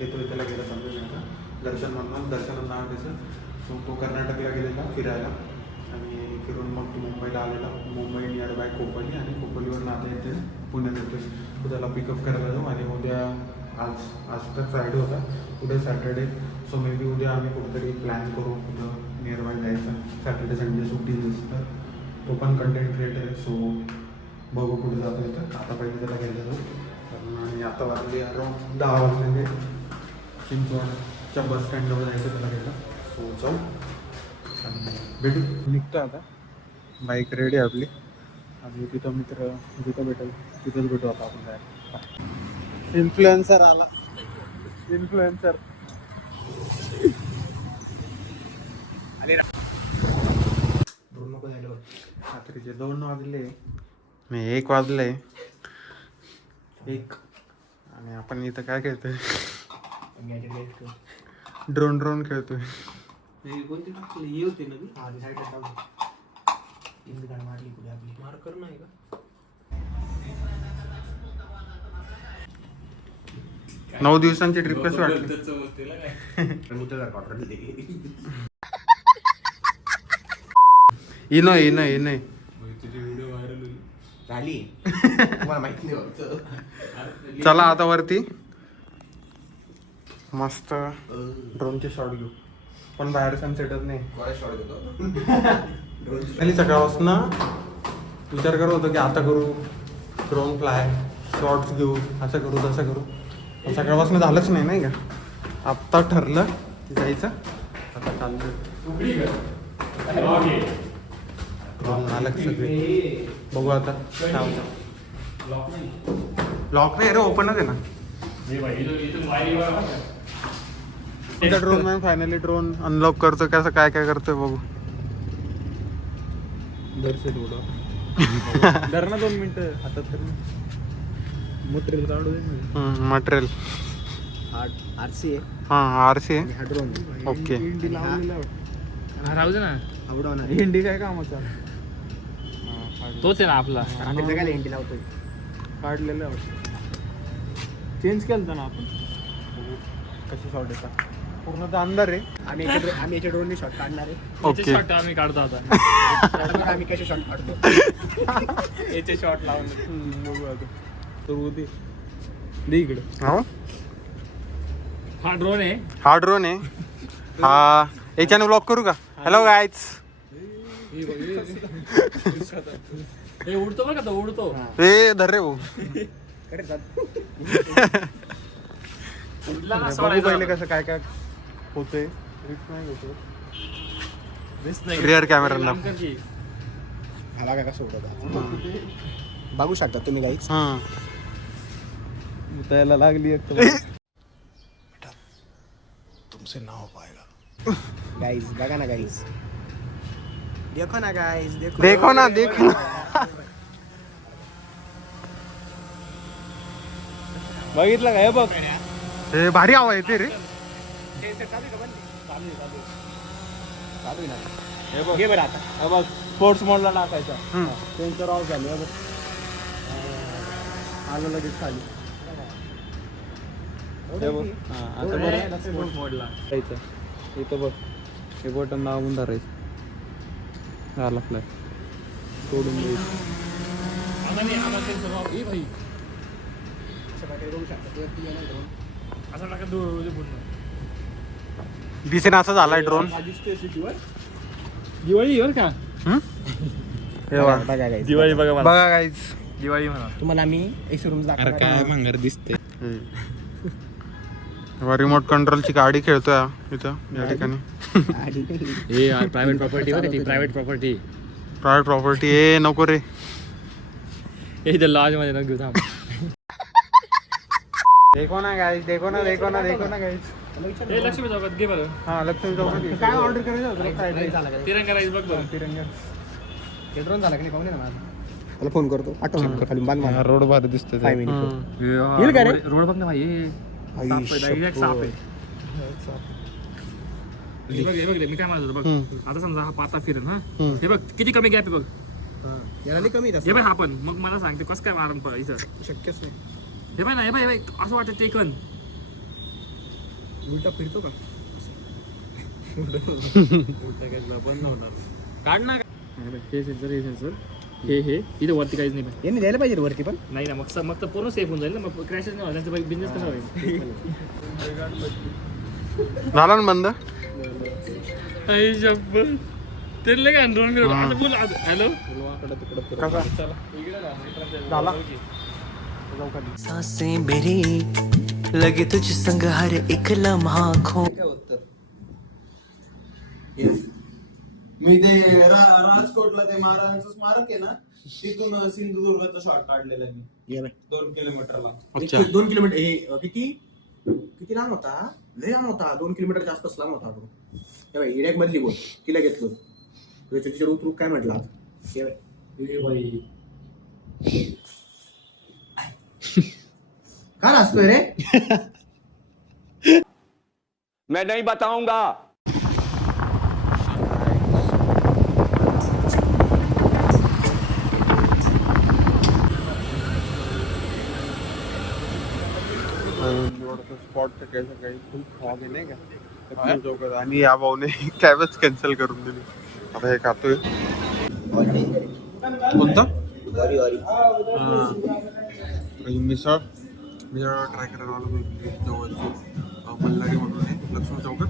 येतो त्याला गेला समजून घ्यायचा. दर्शनाचं नाव त्याचं. सो तो कर्नाटकला गेलेला फिरायला आणि फिरून मग तो मुंबईला आलेला. मुंबई नियर बाय खोपोली आणि खोपोलीवरून आता येते पुण्यात येतो. तो त्याला पिकअप करायला जाऊ आणि उद्या आज तर फ्रायडे होता, उद्या सॅटर्डे. सो मे बी उद्या आम्ही कुठेतरी प्लॅन करू कुठं नियर बाय जायचं. सॅटर्डे संडे सुट्टी दिसतं. तो पण कंटेंट क्रिएटर आहे. सो बघू कुठे जातो येतं. आता पहिले त्याला घ्यायला जाऊ आणि आता वाजले अराउंड 10 वाजले. चिंचवडच्या बस स्टँडजवळ जायचं त्याला घ्यायला. सो जाऊ आणि भेटू. निघतो आता. बाईक रेडी आहे आपली आणि तिथं मित्र जिथं भेटेल तिथंच भेटू आता आपण. काय इन्फ्लुएन्सर आला. इन्फ्लुएन्सर नको झालं. रात्रीचे 2 वाजले. नाही 1 वाजले. 1 आणि आपण इथं काय खेळतोय? ड्रोन खेळतोय. कोणती टाकली होती ना मारली कुठे आपली मार्कर नाही का? 9 दिवसांची ट्रिप कशी वाटली? इनय तुझी व्हिडिओ व्हायरल झाली. तुम्हाला माहिती नाही. चला आता वरती मस्त ड्रोनचे शॉट घेऊ. पण बाहेर सनसेटच नाही. आणि सकाळपासून विचार करत होतो की आता करू ड्रोन फ्लाय, शॉट्स घेऊ, असं करू तसं करू. पण सकाळपासून झालंच नाही का. आत्ता ठरलं जायचं. आता चाललं ड्रोन आलं सगळे. बघू आता काय होतं. लॉक नाही रे, ओपनच आहे ना. Drone man finally drone unlock करतो. कसं काय करतोय बघू. दर्शक डर ना 2 मिनिटं हातात तर मटेरियल काढू दे. मटेरियल आरसी आहे. हां आरसी आहे. हा ड्रोन ओके. राहू दे ना. आवडवणार हिंडी काय कामाचा तोच आहे ना आपला. जगाला हिंडी लावतोय. काढलेलं आहे. चेंज केलं ना आपण. कशी शॉट येतात पूर्ण तर अंधार आहे. आम्ही याच्या ड्रोनने शॉट काढणार आहे. ओके. शॉट आम्ही काढतो आता. आम्ही कसे शॉट काढतो. याचे शॉट लावून बघू आता. तर दे इकडे. हा ड्रोन आहे. हा ड्रोन आहे. हा याच्याने ब्लॉक करू का? Hello guys. हे उडतो बघा तो उडतो. ए धर रे भाऊ. उडला ना बघू सोडायचा. पहिले कसं काय काय होतंय. रिस्क नाही होतो. दिसत नाही. रिअर कॅमेरा काम कर की. हाला का कसं होतं बघू शकता तुम्ही गाईच. हां त्याला लागली एक तुमचे नाव पाहिला. गाईज बघा ना गाईज. देखो ना गाईज. देखो ना. बघितलं काय बघ. हे भारी आवाज येते रे. घे बरं आता. हा बघ स्पोर्ट्स मोडला टाकायचा. सेन्सर ऑफ झाले. आलं लगेच खाली. आता बघ स्पोर्ट्स मोडला. इथं बघ हे बटन दाबून धरायचं. झाला फ्लॅश सोडून द्यायचं. भाई असं टाका पूर्ण. दिसेन असं झालाय ड्रोन. दिवाळी बर का. बघा गाईज. दिवाळी बघा मला. बघा गाईज. दिवाळी म्हणा. तुम्हाला आम्ही एसी रूम दाखवणार. काय भांगर दिसते. रिमोट कंट्रोलची गाडी खेळतोय इथं या ठिकाणी. हे यार प्रायव्हेट प्रॉपर्टी बघा ती प्रायव्हेट प्रॉपर्टी. Private property. ए नको रे. हे इथं लॉज मध्ये ना घेऊ थांब. देखो ना गाईज. गाईज. हे लक्ष्मी चौकात घे बरं. हा लक्ष्मी चौकात काय ऑर्डर करायचं होतं फ्राईड राईस. तिरंगा राईस बघ बरं. तिरंगा. ड्रोन झाला की नाही पाहून ना मला. मला फोन करतो. आठवण खाली बांध मला. रोड भारी दिसतोय. 5 मिनिट. येईल का रे? रोड बघ ना भाई. डायरेक्ट साप आहे. हे बघ हे बघ रे, मी काय म्हणत होतो बघ. आता समजा हा पाता फिरेल हा. हे बघ किती कमी गॅप आहे बघ. याला लई कमी हे बघ हा पण मग मला सांगते कसं काय मारण इथं. शक्यच नाही. हे बघ ना हे बघ असं वाटतं टेकन. उलटा फिरतो का बंद होणार. काढ ना हे सेन्सर हे इथं वरती काहीच नाही पाहिजे. यांनी द्यायला पाहिजे रे वरती पण. नाही ना मग तर पूर्ण सेफ होऊन जाईल ना, मग क्रॅशच नाही होणार, त्यांचा बिझनेस कसा होईल. झाला ना बंद. आई शब्द ते काय ड्रोन बोल. हॅलो कसा झाला. सांसें मेरी लगे तुझ संग हर एक लम्हा खो. मी ते राजकोटला ते महाराजांचं स्मारक आहे ना, तिथून सिंधुदुर्गचा शॉट काढलेला आहे मी. ये बाय. 2 किलोमीटरला. 2 किलोमीटर हे किती लांब होता? लय लांब होता. 2 किलोमीटर जास्तच लांब होता तो. हे बाय इड्याक मधली बोल तिला घेतलो. त्याच्या टीचर उतरू काय म्हटलं आता. हे बाय काय असतोय रे. मैं नहीं बताऊंगा. स्पॉट सकाळी खूप फॉग आहे नाही का चौकात, आणि या भाऊने कॅबच कॅन्सल करून दिली. आता हे खातोय कोणता मिसळ ट्राय करायला आलो जवळची मल्हारी म्हणून आहे लक्ष्मण चौकात,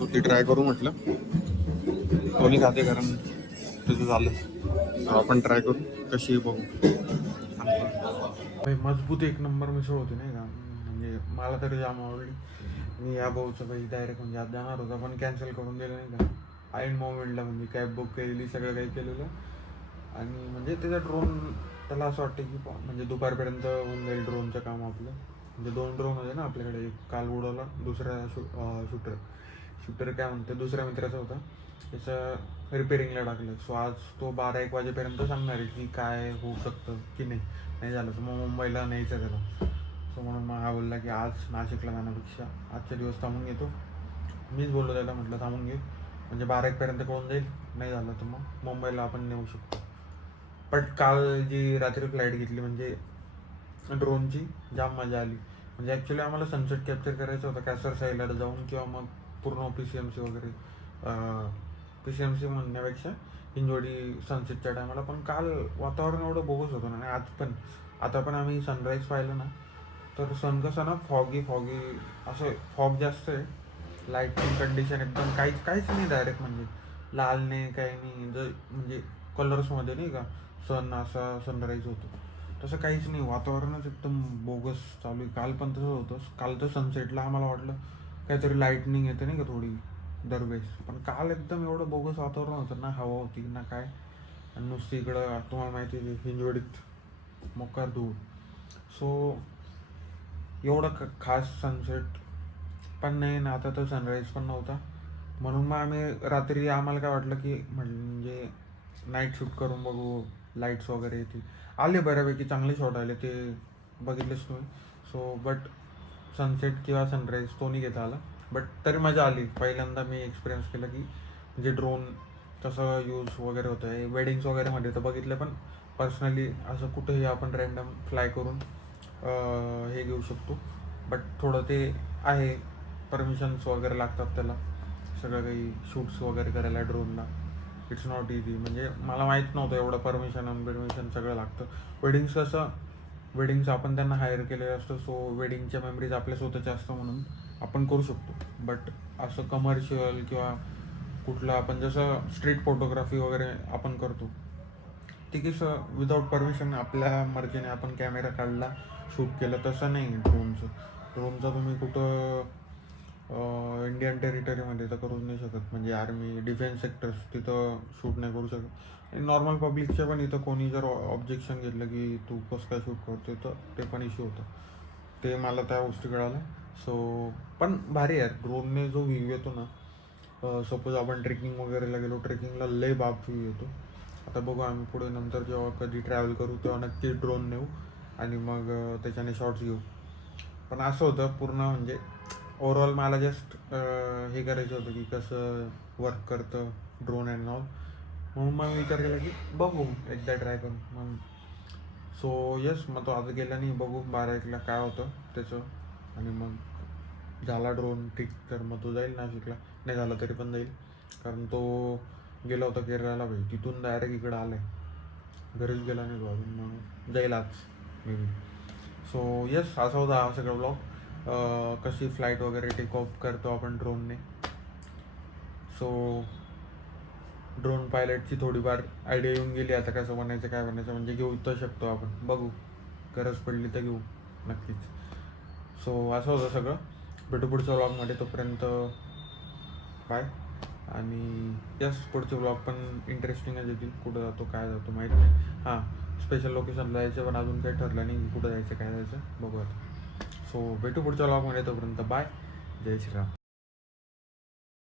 तो ते ट्राय करू म्हटलं. कोणी खाते कारण तुझं झालं, आपण ट्राय करू कशी बघू. मजबूत एक नंबर मिसळ होती नाही का, म्हणजे मला तरी जाम आवडली. मी या भाऊचं भाई डायरेक्ट म्हणजे आज जाणार होता पण कॅन्सल करून दिलं नाही का, ऐन मोमेंटला. म्हणजे कॅब बुक केलेली, सगळं काही केलेलं, आणि म्हणजे त्याचा ड्रोन त्याला असं वाटतं की म्हणजे दुपारपर्यंत होऊन जाईल ड्रोनचं काम आपलं. म्हणजे 2 ड्रोन होते ना आपल्याकडे, एक काल उडवला, दुसरा शूटर काय म्हणते दुसऱ्या मित्राचा होता, त्याचं रिपेरिंगला टाकलं. सो आज तो 12-1 वाजेपर्यंत सांगणार आहे की काय होऊ शकतं की नाही झालं तर मग मुंबईला न्यायचं त्याला. सो म्हणून मग हा बोलला की आज नाशिकला जाण्यापेक्षा आजच्या दिवस थांबून घेतो. मीच बोललो त्याला, म्हटलं थांबून घे, म्हणजे 12-1 पर्यंत कळून जाईल, नाही झालं तर मग मुंबईला आपण नेऊ शकतो. पण काल जी रात्री फ्लाईट घेतली म्हणजे ड्रोनची जाम मजा आली. म्हणजे ॲक्च्युली आम्हाला सनसेट कॅप्चर करायचं होतं कॅसर साईडला जाऊन, किंवा मग पूर्ण PCMC वगैरे, PCMC म्हणण्यापेक्षा हिंजवडी सनसेटच्या टायमाला. पण काल वातावरण एवढं बोगस होतं ना, आणि आज पण आता पण आम्ही सनराईज पाहिलं ना, तर सन कसं ना फॉगी असं फॉग जास्त आहे, लाईटिंग कंडिशन एकदम काहीच नाही डायरेक्ट, म्हणजे लाल नाही काही नाही, म्हणजे कलर्समध्ये नाही का सन असा सनराईज होतो तसं काहीच नाही, वातावरणच एकदम बोगस चालू आहे. काल पण तसं होतं. काल तर सनसेटला आम्हाला वाटलं काहीतरी लाईटनिंग येते नाही का थोडी दरवेळेस, पण काल एकदम एवढं बोगस वातावरण होतं ना, हवा होती ना काय, आणि नुसती इकडं तुम्हाला माहिती आहे हिंजवडीत मोकार धूळ. सो एवढं खास सनसेट पण नाही ना, आता तर सनराईज पण नव्हता. म्हणून मग आम्ही रात्री आम्हाला काय वाटलं की म्हणजे नाईट शूट करून बघू, लाईट्स वगैरे येतील. आले बऱ्यापैकी चांगले शॉट आले, ते बघितलेच तुम्ही. सो बट सनसेट किंवा सनराईज दोन्ही घेता आला, बट तरी मजा आली. पहिल्यांदा मी एक्सपिरियन्स केलं की म्हणजे ड्रोन कसं यूज वगैरे होतं आहे. वेडिंग्स वगैरेमध्ये तर बघितलं, पण पर्सनली असं कुठेही आपण रॅन्डम फ्लाय करून हे घेऊ शकतो. बट थोडं ते आहे, परमिशन्स वगैरे लागतात त्याला, सगळं काही शूट्स वगैरे करायला ड्रोनला. इट्स नॉट इझी, म्हणजे मला माहीत नव्हतं एवढं परमिशन सगळं लागतं. वेडिंग्स आपण त्यांना हायर केलेलं असतं, सो वेडिंगच्या मेमरीज आपल्या स्वतःच्या असतं म्हणून आपण करू शकतो. बट असं कमर्शियल किंवा कुठलं आपण जसं स्ट्रीट फोटोग्राफी वगैरे आपण करतो, ते कसं विदाऊट परमिशन आपल्या मर्जीने आपण कॅमेरा काढला, शूट केलं, तसं नाही. ड्रोनचं तुम्ही कुठं इंडियन टेरिटरीमध्ये तर करूच नाही शकत, म्हणजे आर्मी डिफेन्स सेक्टर्स तिथं शूट नाही करू शकत. आणि नॉर्मल पब्लिकच्या पण इथं कोणी जर ऑब्जेक्शन घेतलं की तू कसं काय शूट करतो, तर ते पण इश्यू होतं. ते मला त्या गोष्टी कळाल्या. सो पण भारी आहे ड्रोनने जो व्ह्यू येतो ना, सपोज आपण ट्रेकिंग वगैरेला गेलो, ट्रेकिंगला लय बाप व्ह्यू येतो. आता बघू आम्ही पुढे नंतर जेव्हा कधी ट्रॅव्हल करू तेव्हा नक्की ड्रोन नेऊ आणि मग त्याच्याने शॉट्स घेऊ. पण असं होतं पूर्ण म्हणजे ओव्हरऑल मला जस्ट हे करायचं होतं की कसं वर्क करतं ड्रोन अँड ऑल, म्हणून मग मी विचार केला की बघू एकदा ट्राय करून. मग सो येस, मग तो आज गेला नाही, बघू 12-1ला काय होतं त्याचं, आणि मग झाला ड्रोन ठीक तर मग तो जाईल नाशिकला, नाही झाला तरी पण जाईल, कारण तो गेला होता केरळला भाई, तिथून डायरेक्ट इकडं आलाय, घरीच गेला नाही तो अजून, मग जाईल आज मे बी. सो यस, असा होता हा सगळा ब्लॉग. कशी फ्लाईट वगैरे टेक ऑफ करतो आपण ड्रोनने. सो ड्रोन पायलटची थोडीफार आयडिया येऊन गेली आता, कसं बनायचं काय बनायचं, म्हणजे घेऊ तर शकतो आपण, बघू गरज पडली तर घेऊ नक्कीच. सो असं होतं सगळं. भेटू पुढच्या व्लॉगमध्ये, तोपर्यंत बाय. आणि यस, पुढचे व्लॉग पण इंटरेस्टिंगच येतील. कुठं जातो काय जातो माहीत नाही. हां, स्पेशल लोकेशनला जायचं पण अजून काही ठरलं नाही कुठं जायचं काय जायचं, बघू आता. सो भेटू पुढच्या व्लॉगमध्ये, तोपर्यंत बाय. जय श्रीराम.